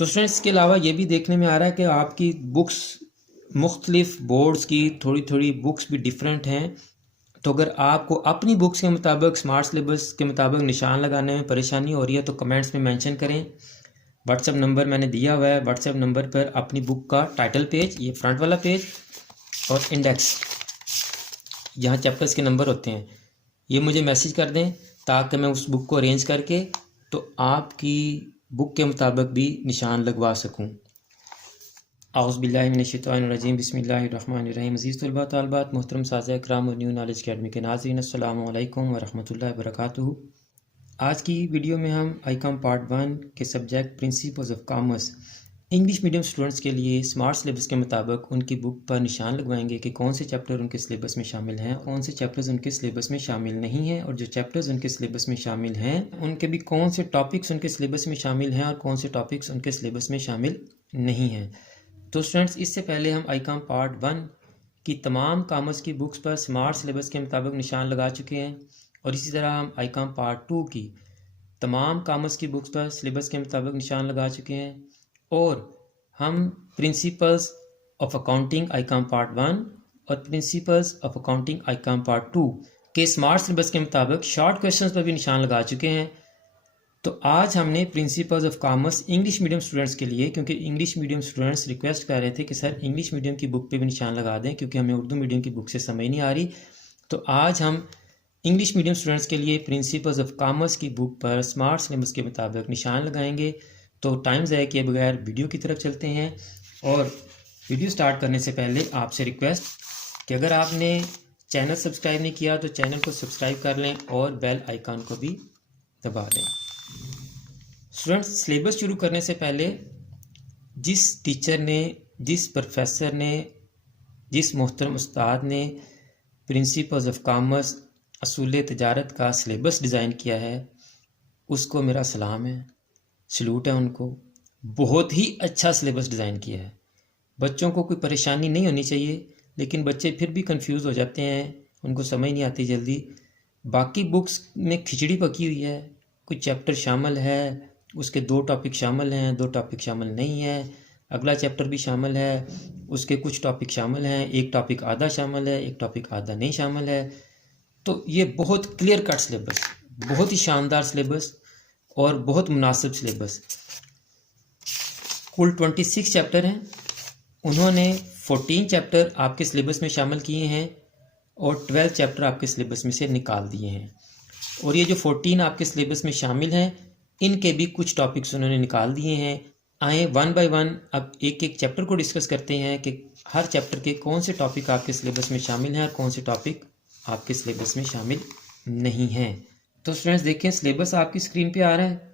तो स्टूडेंट्स इसके अलावा ये भी देखने में आ रहा है कि आपकी बुक्स मुख्तलिफ बोर्ड्स की थोड़ी थोड़ी बुक्स भी डिफरेंट हैं। तो अगर आपको अपनी बुक्स के मुताबिक स्मार्ट सिलेबस के मुताबिक निशान लगाने में परेशानी हो रही है तो कमेंट्स में मेंशन करें। व्हाट्सएप नंबर मैंने दिया हुआ है। व्हाट्सएप नंबर पर अपनी बुक का टाइटल पेज, ये फ्रंट वाला पेज, और इंडेक्स, यहाँ चैप्टर्स के नंबर होते हैं, ये मुझे मैसेज कर दें ताकि मैं उस बुक को अरेंज करके तो आपकी बुक के मुताबिक भी निशान लगवा सकूं। औज़ुबिल्लाहि मिनश्शैतानिर्रजीम, बिस्मिल्लाहिर्रहमानिर्रहीम। अज़ीज़ तलबा तालिबात, मोहतरम साज़िया इकराम और न्यू नॉलेज अकेडमी के नाज़रीन, अस्सलामु अलैकुम व रहमतुल्लाहि व बरकातुहू। आज की वीडियो में हम आईकॉम पार्ट 1 के subject principles of commerce English medium students के लिए स्मार्ट सिलेबस के मुताबिक उनकी बुक पर निशान लगवाएंगे कि कौन से चैप्टर उनके सिलेबस में शामिल हैं, कौन से चैप्टर्स उनके सिलेबस में शामिल नहीं हैं, और जो चैप्टर्स उनके सिलेबस में शामिल हैं उनके भी कौन से टॉपिक्स उनके सिलेबस में शामिल हैं और कौन से टॉपिक्स उनके सिलेबस में शामिल नहीं हैं। तो स्टूडेंट्स, इससे पहले हम आईकॉम पार्ट 1 की तमाम कॉमर्स की बुक्स पर स्मार्ट सिलेबस के मुताबिक निशान लगा चुके हैं, और इसी तरह हम आईकॉम पार्ट 2 की तमाम कॉमर्स की बुक्स पर सिलेबस के मुताबिक निशान लगा चुके हैं, और हम principles of accounting Icom part 1 और principles of accounting Icom part 2 के स्मार्ट सिलेबस के मुताबिक शॉर्ट क्वेश्चंस पर भी निशान लगा चुके हैं। तो आज हमने principles of commerce English medium students के लिए, क्योंकि इंग्लिश मीडियम स्टूडेंट्स रिक्वेस्ट कर रहे थे कि सर इंग्लिश मीडियम की बुक पे भी निशान लगा दें क्योंकि हमें उर्दू मीडियम की बुक से समझ नहीं आ रही, तो आज हम इंग्लिश मीडियम स्टूडेंट्स के लिए प्रिंसिपल्स ऑफ कॉमर्स की बुक पर स्मार्ट सिलेबस के मुताबिक निशान लगाएंगे। तो टाइम ज़ाया किए बगैर वीडियो की तरफ चलते हैं, और वीडियो स्टार्ट करने से पहले आपसे रिक्वेस्ट कि अगर आपने चैनल सब्सक्राइब नहीं किया तो चैनल को सब्सक्राइब कर लें और बेल आइकन को भी दबा दें। स्टूडेंट्स, सिलेबस शुरू करने से पहले जिस टीचर ने, जिस प्रोफेसर ने, जिस मोहतरम उस्ताद ने प्रिंसिपल्स ऑफ कॉमर्स असूल तिजारत का सिलेबस डिज़ाइन किया है उसको मेरा सलाम है, सलूट है उनको। बहुत ही अच्छा सिलेबस डिज़ाइन किया है। बच्चों को कोई परेशानी नहीं होनी चाहिए, लेकिन बच्चे फिर भी कंफ्यूज हो जाते हैं, उनको समझ नहीं आती जल्दी। बाकी बुक्स में खिचड़ी पकी हुई है, कुछ चैप्टर शामिल है, उसके 2 टॉपिक शामिल हैं, 2 टॉपिक शामिल नहीं है, अगला चैप्टर भी शामिल है, उसके कुछ टॉपिक शामिल हैं, एक टॉपिक आधा शामिल है, एक टॉपिक आधा नहीं शामिल है। तो ये बहुत क्लियर कट सिलेबस, बहुत ही शानदार सिलेबस और बहुत मुनासिब सिलेबस। कुल 26 चैप्टर हैं, उन्होंने 14 चैप्टर आपके सिलेबस में शामिल किए हैं और 12 चैप्टर आपके सिलेबस में से निकाल दिए हैं। और ये जो 14 आपके सिलेबस में शामिल हैं इनके भी कुछ टॉपिक्स उन्होंने निकाल दिए हैं। आए 1 बाय 1 अब एक एक चैप्टर को डिस्कस करते हैं कि हर चैप्टर के कौन से टॉपिक आपके सिलेबस में शामिल हैं और कौन से टॉपिक आपके सिलेबस में शामिल नहीं हैं। तो स्टूडेंट्स देखें, सिलेबस आपकी स्क्रीन पे आ रहा है।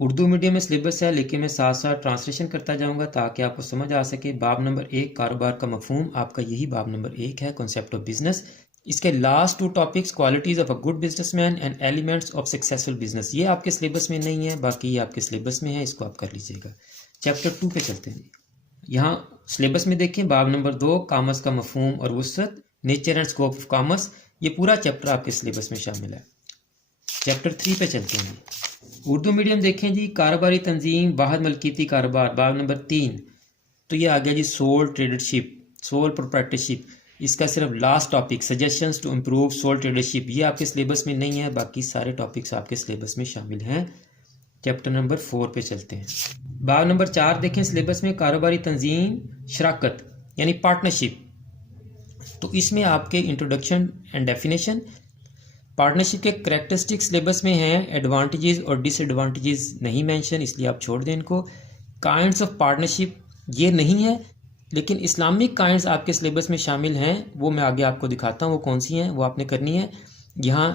उर्दू मीडियम में सिलेबस है, लेकिन मैं साथ साथ ट्रांसलेशन करता जाऊंगा ताकि आपको समझ आ सके। बाब नंबर 1 कारोबार का मफहूम, आपका यही बाब नंबर 1 है, कॉन्सेप्ट ऑफ बिजनेस। इसके last 2 topics qualities of a good businessman and elements of successful business, ये आपके सिलेबस में नहीं है, बाकी ये आपके सिलेबस में है, इसको आप कर लीजिएगा। चैप्टर 2 पे चलते हैं। यहाँ सिलेबस में देखें, बाब नंबर 2 कॉमर्स का मफहूम और वुसअत, nature and scope of commerce, ये पूरा चैप्टर आपके सिलेबस में शामिल है। चैप्टर 3 पे चलते हैं। उर्दू मीडियम देखें जी, कारोबारी तंजीम, वाहिद मलकीती कारोबार, बाब नंबर 3, तो ये आ गया जी सोल ट्रेडरशिप, सोल प्रोप्राइटरशिप। इसका सिर्फ last topic suggestions to improve sole tradership, ये आपके सिलेबस में नहीं है, बाकी सारे टॉपिक्स आपके सिलेबस में शामिल हैं। चैप्टर नंबर 4 पे चलते हैं। बाब नंबर 4 देखें सिलेबस में, कारोबारी तंजीम शराकत यानी पार्टनरशिप, तो इसमें आपके इंट्रोडक्शन एंड डेफिनेशन, पार्टनरशिप के करैक्टरिस्टिक सिलेबस में हैं, एडवांटेजेस और डिसएडवांटेजेस नहीं मेंशन, इसलिए आप छोड़ दें इनको। काइंड्स ऑफ पार्टनरशिप ये नहीं है, लेकिन इस्लामिक काइंड्स आपके सिलेबस में शामिल हैं, वो मैं आगे आपको दिखाता हूँ वो कौन सी हैं, वो आपने करनी है। यहाँ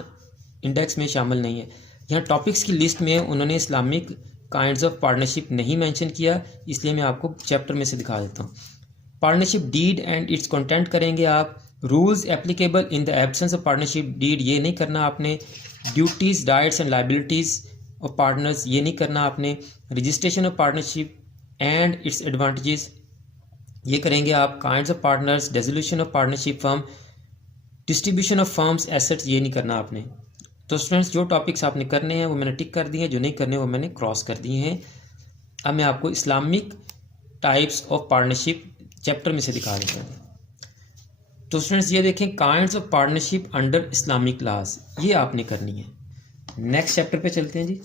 इंडेक्स में शामिल नहीं है। यहाँ टॉपिक्स की लिस्ट में उन्होंने इस्लामिक काइंड्स ऑफ पार्टनरशिप नहीं मेंशन किया, इसलिए मैं आपको चैप्टर में से दिखा देता हूँ। Partnership deed and its content करेंगे आप। Rules applicable in the absence of partnership deed, ये नहीं करना आपने। Duties, rights and liabilities of partners, ये नहीं करना आपने। Registration of partnership and its advantages, ये करेंगे आप। Kinds of partners, dissolution of partnership firm, distribution of firm's assets, ये नहीं करना आपने। तो स्टूडेंट्स, जो टॉपिक्स आपने करने हैं वो मैंने टिक कर दिए हैं, जो नहीं करने वो मैंने क्रॉस कर दिए हैं। अब मैं आपको Islamic types of partnership chapter में से दिखा देता हूँ। तो स्टूडेंट्स ये देखें, kinds of partnership under Islamic laws, ये आपने करनी है। नेक्स्ट चैप्टर पे चलते हैं जी।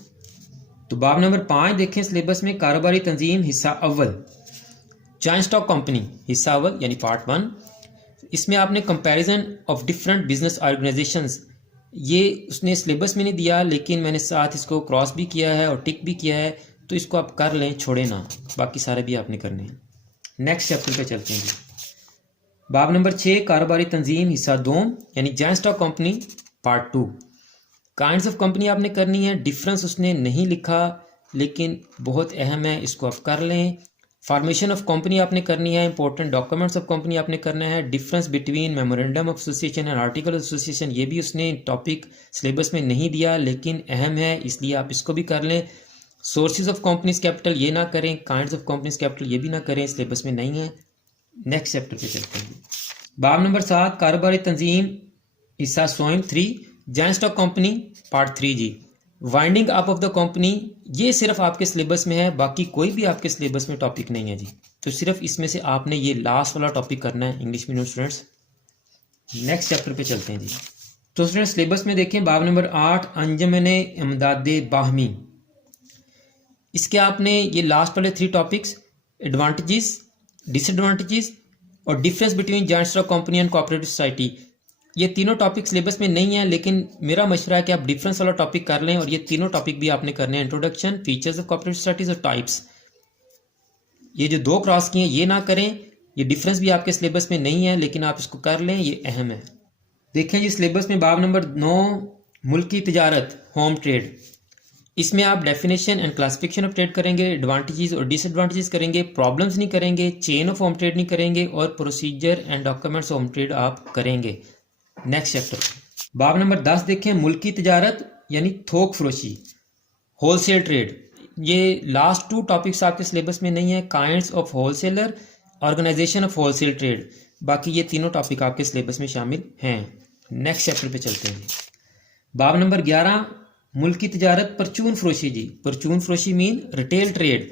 तो बाब नंबर 5 देखें सिलेबस में, कारोबारी तंजीम हिस्सा अव्वल, जॉइंट स्टॉक कंपनी हिस्सा अव्वल यानी पार्ट 1। इसमें आपने comparison of different business organisations, ये उसने सिलेबस में नहीं दिया लेकिन मैंने साथ इसको क्रॉस भी किया है और टिक भी किया है, तो इसको आप कर लें, छोड़े ना, बाकी सारे भी आपने करने हैं। नेक्स्ट चैप्टर पे चलते हैं जी। बाब नंबर 6 कारोबारी तंजीम हिस्सा 2 यानी joint stock company part 2। Kinds of company आपने करनी है, डिफरेंस उसने नहीं लिखा लेकिन बहुत अहम है, इसको आप कर लें। फॉर्मेशन ऑफ कंपनी आपने करनी है, इंपॉर्टेंट डॉक्यूमेंट्स ऑफ कंपनी आपने करना है, difference between memorandum of association and article of association, ये भी उसने टॉपिक सिलेबस में नहीं दिया लेकिन अहम है, इसलिए आप इसको भी कर लें। सोर्सेज ऑफ कंपनीज कैपिटल ये ना करें, काइंड्स ऑफ कंपनीज कैपिटल ये भी ना करें, सिलेबस में नहीं है। नेक्स्ट चैप्टर पे चलते हैं। बाब नंबर 7 कारोबारी तंजीम हिस्सा स्वयं 3 जॉइंट स्टॉक कंपनी पार्ट 3 जी। Winding up of the company, ये सिर्फ आपके सिलेबस में है, बाकी कोई भी आपके सिलेबस में टॉपिक नहीं है जी। तो सिर्फ इसमें से आपने ये लास्ट वाला टॉपिक करना है English medium students. Next chapter पे चलते हैं जी। तो स्टूडेंट्स सिलेबस में देखें बाब नंबर 8 अंजमने इमदाद बाहमी, इसके आपने ये लास्ट वाले 3 टॉपिक्स, एडवांटेजेस, डिसएडवांटेजेस और difference between joint stock company and cooperative society, ये तीनों टॉपिक सिलेबस में नहीं है लेकिन मेरा मशवरा है कि आप डिफरेंस वाला टॉपिक कर लें और ये तीनों टॉपिक भी आपने करने हैं, introduction, features of cooperative societies और टाइप्स। ये जो 2 क्रॉस किए हैं ये ना करें, ये डिफरेंस भी आपके सिलेबस में नहीं है लेकिन आप इसको कर लें, ये अहम है। देखें जी सिलेबस में बाब नंबर 9 मुल्की तिजारत होम ट्रेड, इसमें आप definition and classification of trade करेंगे, एडवांटेजेस और डिसएडवांटेजेस करेंगे, प्रॉब्लम्स नहीं करेंगे, चेन ऑफ होम ट्रेड नहीं करेंगे और procedure and documents home trade आप करेंगे। नेक्स्ट चैप्टर बाब नंबर 10 देखें मुल्की तिजारत यानी थोक फरोशी, होलसेल ट्रेड, ये लास्ट 2 टॉपिक्स आपके सिलेबस में नहीं है, kinds of wholesaler, organisation of wholesale trade, बाकी ये तीनों टॉपिक आपके सिलेबस में शामिल हैं। नेक्स्ट चैप्टर पे चलते हैं। बाब नंबर 11 मुल्की तिजारत परचून फरोशी जी, परचून फरोशी मीन रिटेल ट्रेड,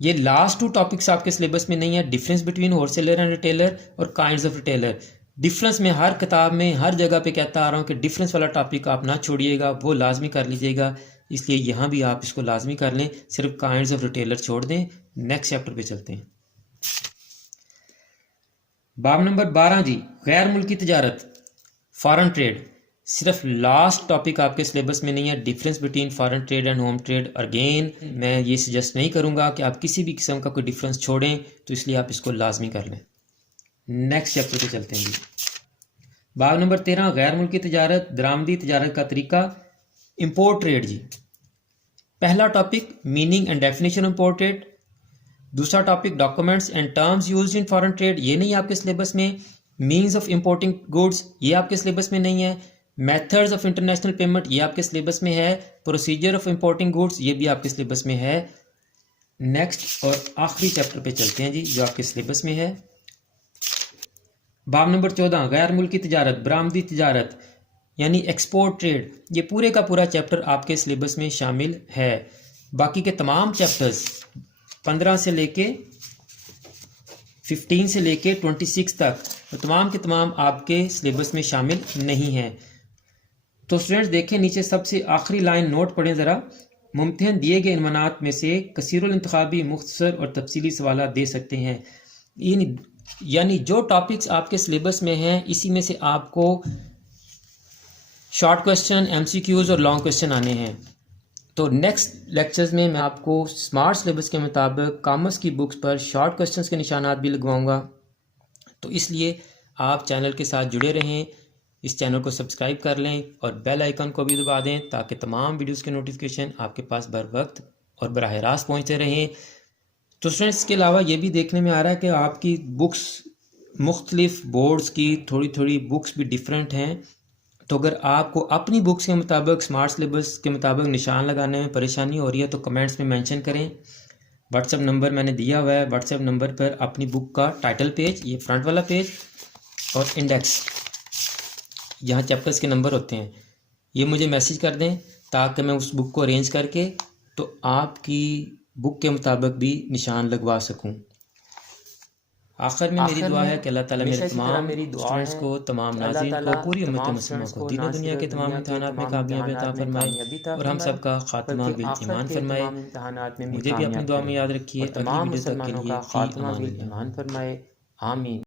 ये लास्ट 2 टॉपिक्स आपके सिलेबस में नहीं है, difference between wholesaler and retailer और काइंड्स ऑफ रिटेलर। डिफरेंस में हर किताब में हर जगह पे कहता आ रहा हूँ कि डिफरेंस वाला टॉपिक आप ना छोड़िएगा, वो लाजमी कर लीजिएगा, इसलिए यहाँ भी आप इसको लाजमी कर लें, सिर्फ काइंड्स ऑफ रिटेलर छोड़ दें। नेक्स्ट चैप्टर पे चलते हैं। बाब नंबर 12 जी गैर मुल्की तिजारत फॉरेन ट्रेड, सिर्फ लास्ट टॉपिक आपके सिलेबस में नहीं है, difference between foreign trade and home trade. Again मैं ये सजेस्ट नहीं करूँगा कि आप किसी भी किस्म का कोई डिफरेंस छोड़ें, तो इसलिए आप इसको लाजमी कर लें। नेक्स्ट चैप्टर पे चलते हैं जी। बाब नंबर 13 गैर मुल्की तिजारत दरामदी तिजारत का तरीका, इंपोर्ट ट्रेड जी। पहला topic meaning and definition import trade, दूसरा topic documents and terms used in foreign trade, ये नहीं आपके सिलेबस में, मीन्स ऑफ इंपोर्टिंग गुड्स ये आपके सिलेबस में नहीं है, मेथड्स ऑफ इंटरनेशनल पेमेंट ये आपके सिलेबस में है, प्रोसीजर ऑफ इंपोर्टिंग गुड्स ये भी आपके सिलेबस में है। नेक्स्ट और आखिरी चैप्टर पे चलते हैं जी जो आपके सिलेबस में है। बाब नंबर 14 गैर मुल्की तिजारत बरामदी तिजारत यानी एक्सपोर्ट ट्रेड, ये पूरे का पूरा चैप्टर आपके सिलेबस में शामिल है। बाकी के तमाम चैप्टर्स 15 से लेके 15 से लेके 26 तक तो तमाम के तमाम आपके सिलेबस में शामिल नहीं हैं। तो स्टूडेंट्स देखें नीचे सबसे आखिरी लाइन नोट पढ़ें ज़रा, मुमतहन दिए गए इनवानात में से कसीरुल इंतखाबी मुख्तसर और तफसीली सवाल दे सकते हैं, यानी जो टॉपिक्स आपके सिलेबस में हैं इसी में से आपको शॉर्ट क्वेश्चन, एमसीक्यूज और लॉन्ग क्वेश्चन आने हैं। तो नेक्स्ट लेक्चर्स में मैं आपको स्मार्ट सिलेबस के मुताबिक कॉमर्स की बुक्स पर शॉर्ट क्वेश्चंस के निशानात भी लगवाऊंगा, तो इसलिए आप चैनल के साथ जुड़े रहें, इस चैनल को सब्सक्राइब कर लें और बेल आइकन को भी दबा दें ताकि तमाम वीडियोस के नोटिफिकेशन आपके पास बर वक्त और बराह रास्त पहुँचते रहें। तो स्टूडेंट्स इसके अलावा ये भी देखने में आ रहा है कि आपकी बुक्स मुख्तलिफ बोर्ड्स की थोड़ी थोड़ी बुक्स भी डिफरेंट हैं, तो अगर आपको अपनी बुक्स के मुताबिक स्मार्ट सिलेबस के मुताबिक निशान लगाने में परेशानी हो रही है तो कमेंट्स में मेंशन करें। व्हाट्सएप नंबर मैंने दिया हुआ है, व्हाट्सएप नंबर पर अपनी बुक का टाइटल पेज, ये फ्रंट वाला पेज और इंडेक्स, यहाँ चैप्टर्स के नंबर होते हैं, ये मुझे मैसेज कर दें ताकि मैं उस बुक को अरेंज करके तो आपकी बुक के मुताबिक भी निशान लगवा सकूं। आखिर में मेरी दुआ है कि अल्लाह ताला मेरे तमाम स्टूडेंट्स को, तमाम नाज़रीन को, पूरी उम्मत मुस्लिमा को दीन दुनिया के तमाम इम्तिहानात में कामयाबी अता फरमाए और हम सब का खात्मा बिल ईमान फरमाए। मुझे भी अपनी दुआ में याद रखिए। अगली वीडियो तक के लिए फ़ी अमान अल्लाह। फरमाए। आमीन।